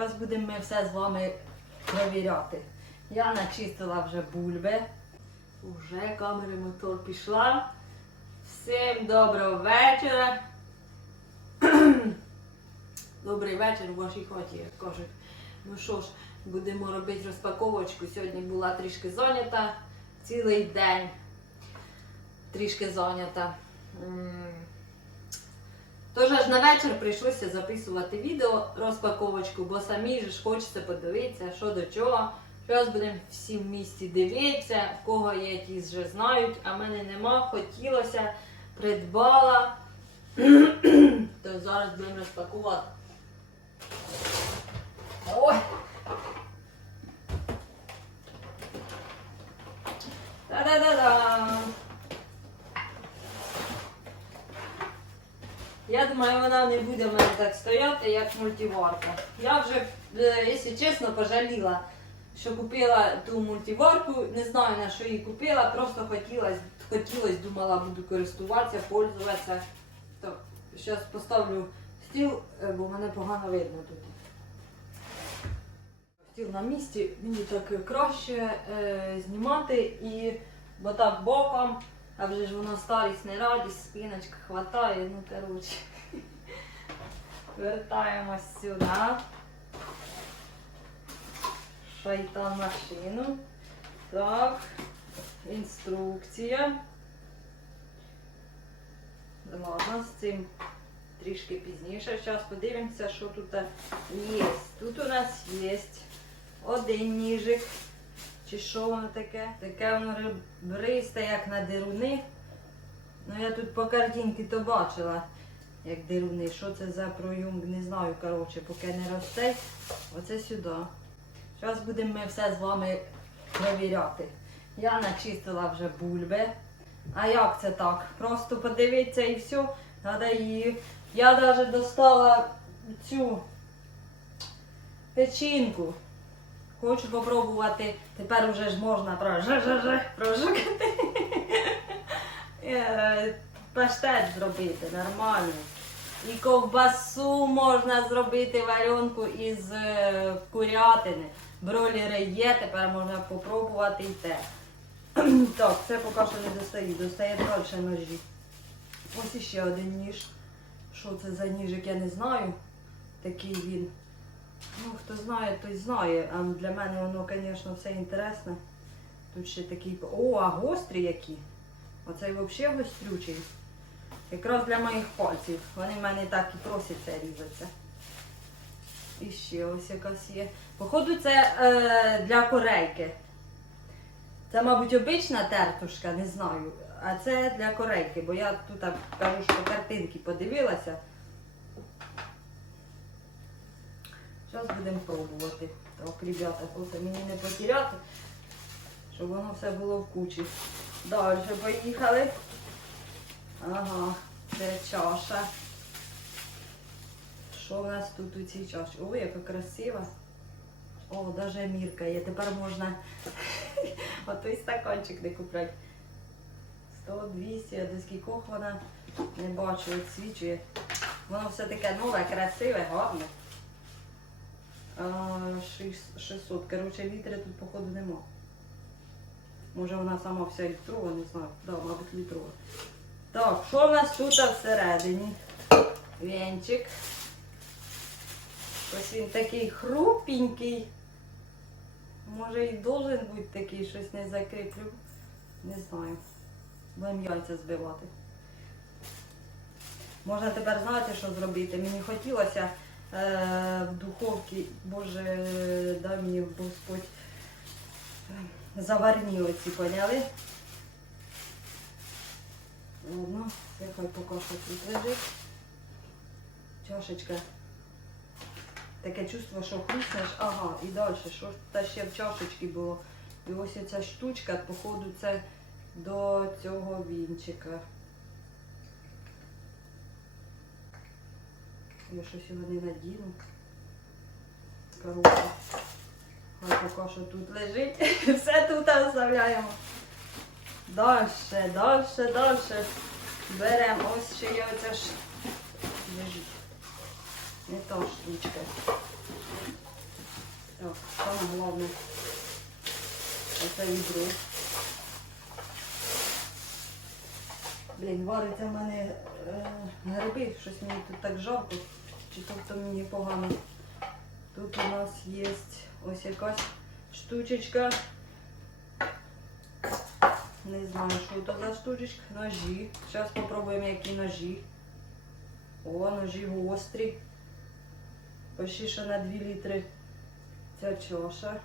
Зараз будемо ми все з вами перевіряти. Я начистила вже бульби. Уже камера мотор пішла. Всім доброго вечора. Добрий вечір у вашій хаті, як кажуть. Ну що ж, будемо робити розпаковочку. Сьогодні була трішки зайнята. Цілий день трішки зайнята. Тож аж на вечір прийшлося записувати відео розпаковочку, бо самі ж хочеться подивитися, що до чого. Зараз будемо всі в місті дивитися, в кого є якісь вже знають, а мене нема. Хотілося, придбала. То зараз будемо розпакувати. Ой! Та-да-да-да! Я думаю, вона не буде в мене так стояти, як мультиварка. Я вже, е, якщо чесно, пожаліла, що купила ту мультиварку. Не знаю на що її купила, просто хотілося, хотілось, думала, буду користуватися, пользуватися. Так, зараз поставлю стіл, е, бо мене погано видно тут. Стіл на місці, мені так краще е, знімати і бо так боком. А вже ж воно старість не радість, спиночка хватає, ну коротше. Вертаємось сюди. Шайтан машину. Так, інструкція. Ладно, з цим трішки пізніше. Зараз подивимося, що тут є. Тут у нас є один ніжик. Чи що воно таке? Таке воно ребристе, як на дируни. Ну я тут по картинці то бачила, як дируни. Що це за проюм, не знаю, коротше, поки не росте. Оце сюди. Зараз будемо ми все з вами перевіряти. Я начистила вже бульби. А як це так? Просто подивіться і все. Надо її. Я навіть достала цю печінку. Хочу попробувати. Тепер уже ж можна прожукати. Е, Паштет зробити нормально. І ковбасу можна зробити варенку із е, курятини. Бролери є, тепер можна попробувати і те. Так, це поки що не достає. Достає далі ножі. Ось іще один ніж. Що це за ніжик, я не знаю. Такий він. Ну, хто знає, той знає. А для мене воно, звісно, все інтересне. Тут ще такий. О, а гострі які. Оцей взагалі гострючий. Якраз для моїх пальців. Вони в мене так і просяться різаться. І ще ось якась є. Походу, це е, для корейки. Це, мабуть, обична тертушка, не знаю. А це для корейки, бо я тут кажу, що картинки подивилася. Зараз будемо пробувати. Так, ребята, просто мені не потеряти, щоб воно все було в кучі. Далі поїхали. Ага, це чаша. Що в нас тут у цій чаші? Ой, яка красива. О, навіть мірка є. Тепер можна отой стаканчик не купляти. 100, 200, а до скількох вона не бачу, відсвічує. Воно все таке нове, красиве, гарне. А, 600. Коротше, літри тут, походу, нема. Може вона сама вся літрова, не знаю. Да, мабуть, літрова. Так, що в нас тут всередині? Венчик. Ось він такий хрупенький. Може і должен бути такий, щось не закріплю. Не знаю. Будемо яйця збивати. Можна тепер знаєте, що зробити. Мені хотілося е, в духовці, боже, дай мені Господь заварні оці, поняли? Ладно, це хай поки що тут лежить. Чашечка. Таке чувство, що хруснеш, ага, і далі, що та ще в чашечці було. І ось ця штучка, походу, це до цього вінчика. Я щось його не надіну. Коротше, хай поки тут лежить. Все тут оставляємо. Дальше, дальше, дальше. Беремо. Ось ще є оця ж лежить. Не та штучка. нам головне оце відро. Блін, вариться в мене е, гриби, щось мені тут так жарко, чи тобто мені погано. Тут у нас є ось якась штучечка. Не знаю, що це за штучечка. Ножі. Зараз спробуємо, які ножі. О, ножі гострі. Почти що на 2 літри ця чаша.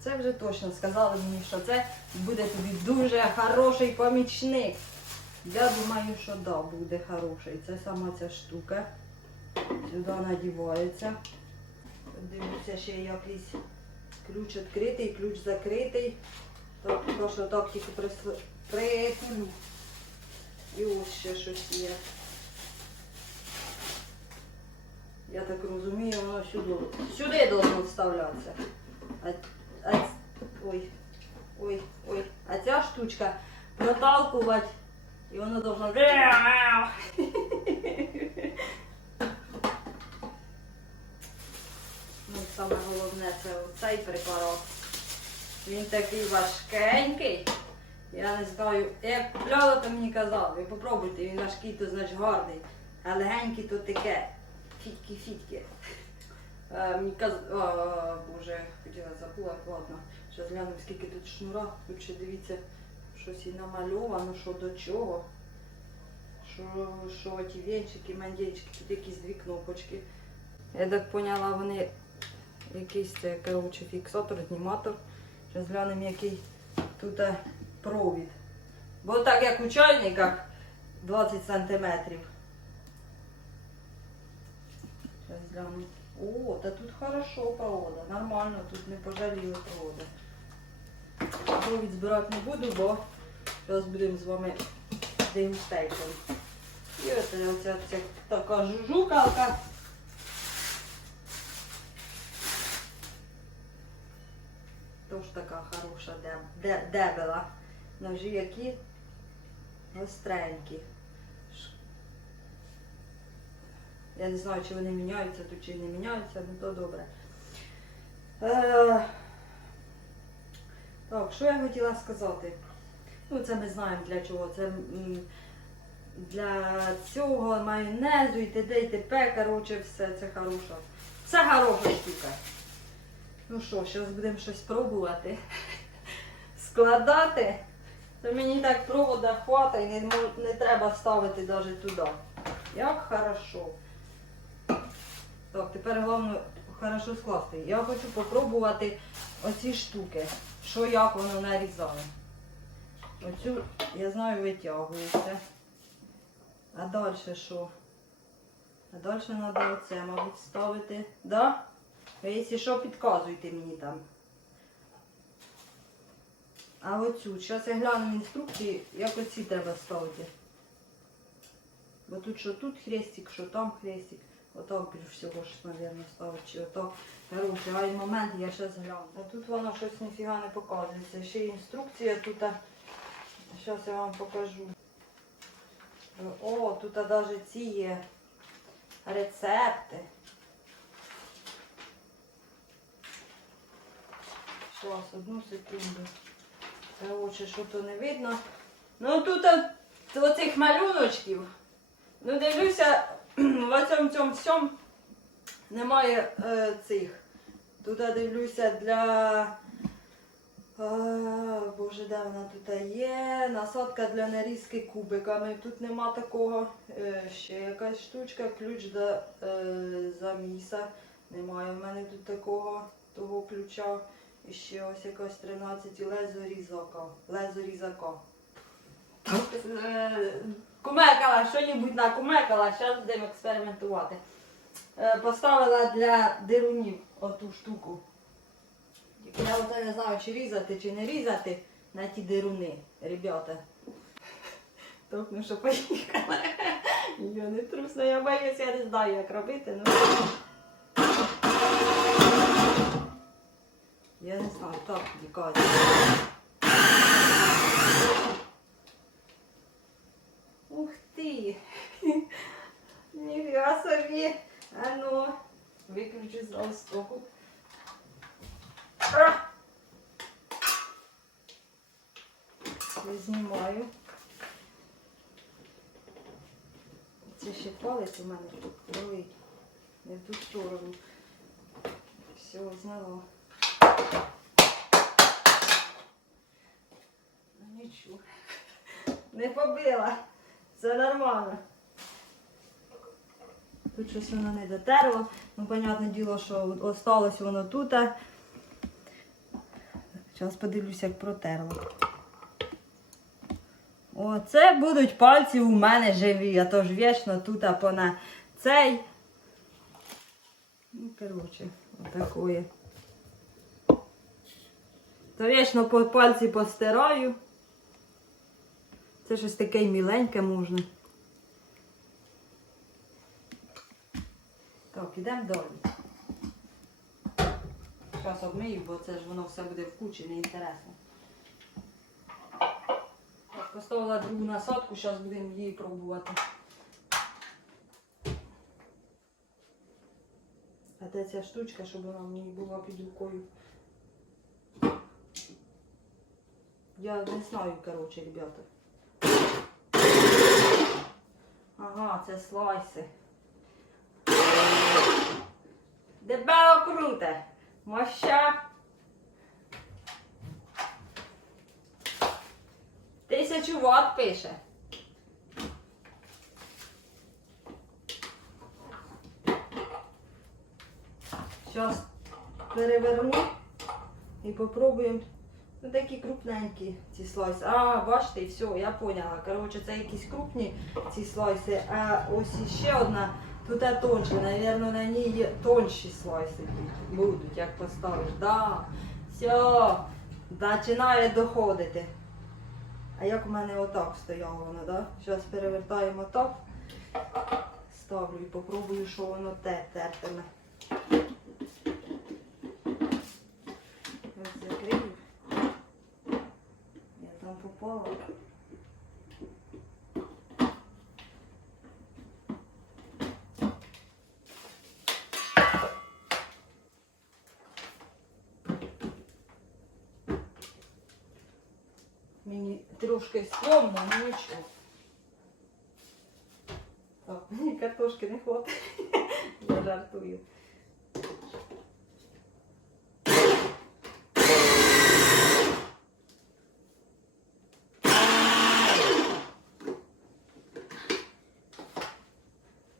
Це вже точно сказали мені, що це буде тобі дуже хороший помічник. Я думаю, що да, буде хороший. Це сама ця штука. Сюди надівається. Дивлюся, ще якийсь ключ відкритий, ключ закритий. Так, то, що так тільки присл- І ось ще щось є. Я так розумію, воно сюди, сюди должно вставлятися. А, а, ой, ой, ой. А ця штучка проталкувати і воно должно. Ну, саме головне це цей препарат. Він такий важкенький. Я не знаю, як купляла, то мені казали, ви попробуйте, він важкий, то значить гарний. А легенький то таке. Фітки-фітки. Е, Мені каз... Боже, хотіла забула, ладно. Зараз глянемо, скільки тут шнура. Тут ще дивіться, щось і намальовано, що до чого. Що, що ті венчики, мандейчики, тут якісь дві кнопочки. Я так поняла, вони якийсь коротше, фіксатор, зніматор. Зараз глянемо, який тут е, провід. Бо так як у чайниках 20 сантиметрів. Зараз гляну. О, та тут хорошо провода, нормально, тут не пожаліли провода. Провід збирати не буду, бо зараз будемо з вами дегустейком. І ось оця, ця така жужукалка. Тож така хороша де, дебела. Ножі які гостренькі. Я не знаю, чи вони міняються тут, чи не міняються, ну то добре. Е, так, що я хотіла сказати? Ну, це ми знаємо для чого. Це для цього майонезу і т.д. і т.п. Коротше, все це хороша. Це хороша штука. Ну що, зараз будемо щось пробувати. Складати. То мені так провода хватає, не, не треба ставити навіть туди. Як хорошо. Так, тепер головне хорошо скласти. Я хочу попробувати оці штуки. Що як воно нарізає. Оцю, я знаю, витягується. А далі що? А далі треба оце, мабуть, ставити. Да? Ви, якщо що, підказуйте мені там. А оцю, зараз я гляну в інструкції, як оці треба ставити. Бо тут що тут хрестик, що там хрестик. Отак більш всього ж, мабуть, ставить. Чи ото. Короче, гай момент, я зараз гляну. А тут воно щось ніфіга не показується. Ще інструкція тут. Зараз я вам покажу. О, тут навіть ці є рецепти. Зараз, одну секунду. Короче, що то не видно. Ну тут оцих малюночків. Ну, дивлюся, в цьому цьому всьому немає е, цих. Тут дивлюся для. А, боже, де вона тут є? Насадка для нарізки кубиками. Тут нема такого. Е, ще якась штучка, ключ до е, заміса. Немає в мене тут такого того ключа. І ще ось якась 13 лезо різака. Лезо різака. Е, Кумекала, що-небудь накумекала, зараз будемо експериментувати. Е, Поставила для дирунів оту штуку. Я оце не знаю, чи різати, чи не різати на ті деруни, ребята. Так, ну що поїхали. Я не трусна, я боюсь, я не знаю, як робити. Ну. Я не знаю, так тікати. Ух ти! Ніфіга собі! тобі. А ну, виключу зразу стоку. А! Я знімаю. Це ще у мене тут болить. Не в ту сторону. Все, зняла. Ну нічого. Не побила. Все нормально. Тут щось воно не дотерло. Ну, понятне діло, що осталось воно тут. Зараз подивлюся, як протерло. Оце будуть пальці у мене живі, а то ж вічно тут а пона цей. Ну, коротше, отакої. То вічно по пальці постираю. Це щось таке міленьке можна. Так, ідемо далі. Зараз обмию, бо це ж воно все буде в кучі, неінтересно. Поставила другу насадку, зараз будемо її пробувати. А де ця штучка, щоб вона мені була під рукою? Я не знаю, коротше, ребята. Ага, це слайси. Дебело круте. Моща. Тисячу ватт пише. Зараз переверну і попробуємо. Ну, такі крупненькі ці слайси. А, бачите, все, я поняла. Коротше, це якісь крупні ці слайси. А ось іще одна, тут тонше. Навірно, на ній є тонші слайси будуть, як поставиш. Да. Все, починає доходити. А як у мене отак стояло воно, да? Зараз перевертаємо так. Ставлю і попробую, що воно те тертиме. Ось закрию. Я там попала. Мені трошки стрьомно, ну нічого. Так, мені картошки не хватить. Я жартую.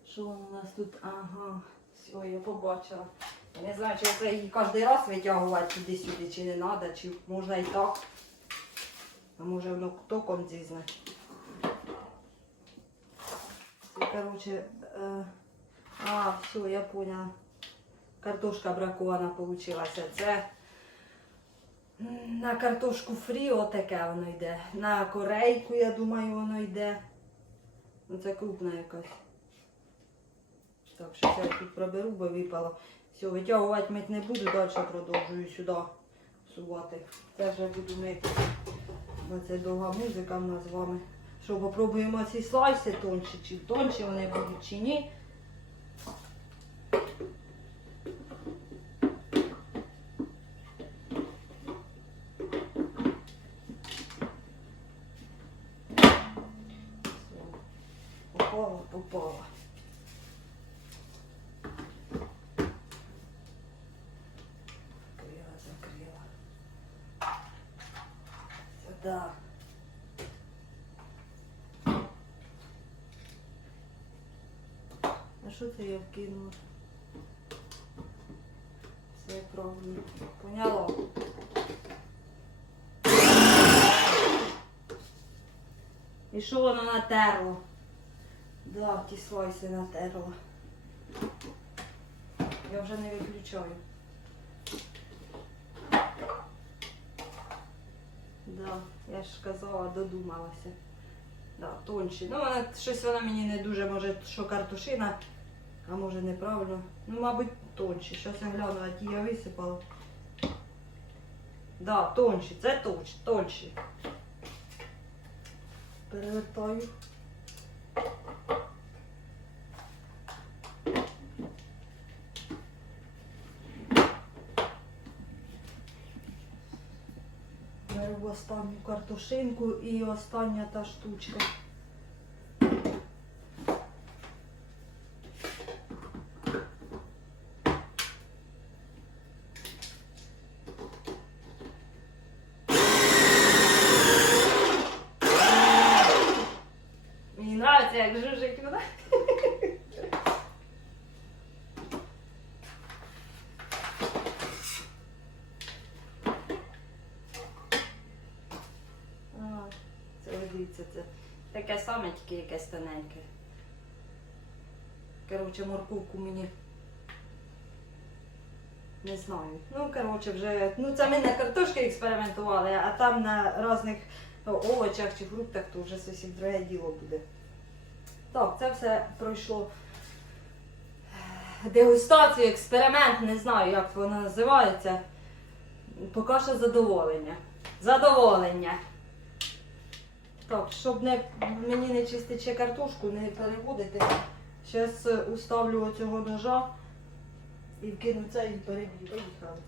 Що у нас тут? Ага, все, я побачила. Я не знаю, чи це її кожен раз витягувати туди-сюди, чи не треба, чи можна і так. А може воно током зізне. Це, короче, е, а, все, я поняла. Картошка бракована получилася. Це на картошку фрі отаке воно йде. На корейку, я думаю, воно йде. Ну це крупна якась. Так, щось я тут проберу, бо випало. Все, витягувати мить не буду, далі продовжую сюди сувати. Теж я буду мити. Бо це довга музика в нас з вами. Що, попробуємо ці слайси тонші, чи тонші вони будуть, чи ні. Попала, попала. Що це я вкинула? Все правильно. Поняла. І що воно натерло? Да, ті слайси натерло. Я вже не виключаю. Да, я ж казала, додумалася. Да, тонші. Ну, вона, щось вона мені не дуже, може, що картошина, а може неправильно. Ну, мабуть, тонші. Щось я гляну, які я висипала. Так, да, тонші, це тонші, тонші. Перевертаю. Беру останню картошинку і остання та штучка. Дивіться, це таке саме, тільки якесь тоненьке. Коротше, морковку мені. Не знаю. Ну, коротше, вже. Ну, це ми на картошки експериментували, а там на різних овочах чи фруктах то вже зовсім друге діло буде. Так, це все пройшло дегустацію, експеримент, не знаю, як воно називається. Поки що задоволення. Задоволення. Так, щоб не, мені не чистити картошку, не переводити. Зараз уставлю оцього ножа і вкину це і перебіг. Поїхали.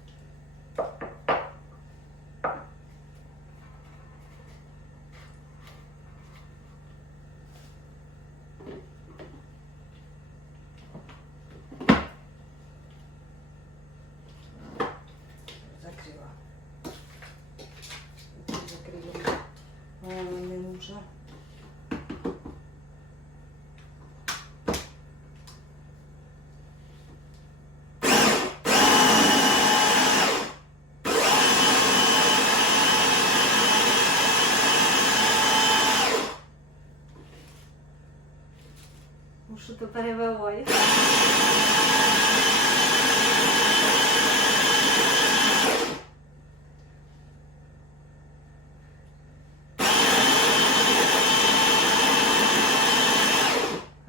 Закрила. Закрила. А, не нужно. Перевиває.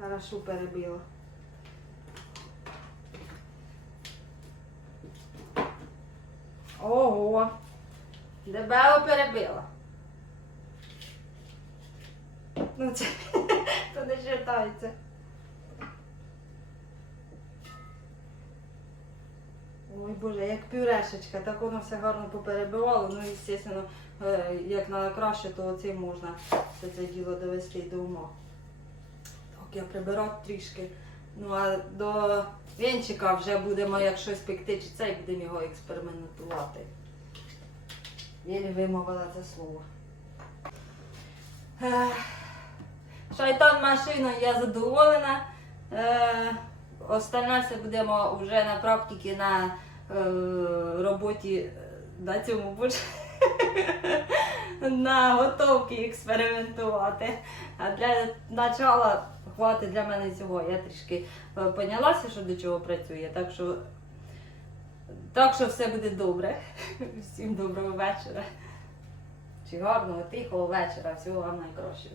Хорошо перебила. Ого! Дебело перебила. Ну це то не вважається. Ой Боже, як пюрешечка, так воно все гарно поперебивало. Ну, і, звісно, е, як на краще, то цим можна все це діло довести до ума. Так, я прибирати трішки. Ну а до вінчика вже будемо, як щось пекти, чи це, і будемо його експериментувати. Єлі вимовила це слово. Шайтан машиною я задоволена. Е, остальне все будемо вже на практиці на е, роботі е, на цьому на готовці експериментувати. А для начала хватить для мене цього. Я трішки е, понялася, що до чого працює. Так що, так що все буде добре. Всім доброго вечора. Чи гарного, тихого вечора. Всього вам найкращого.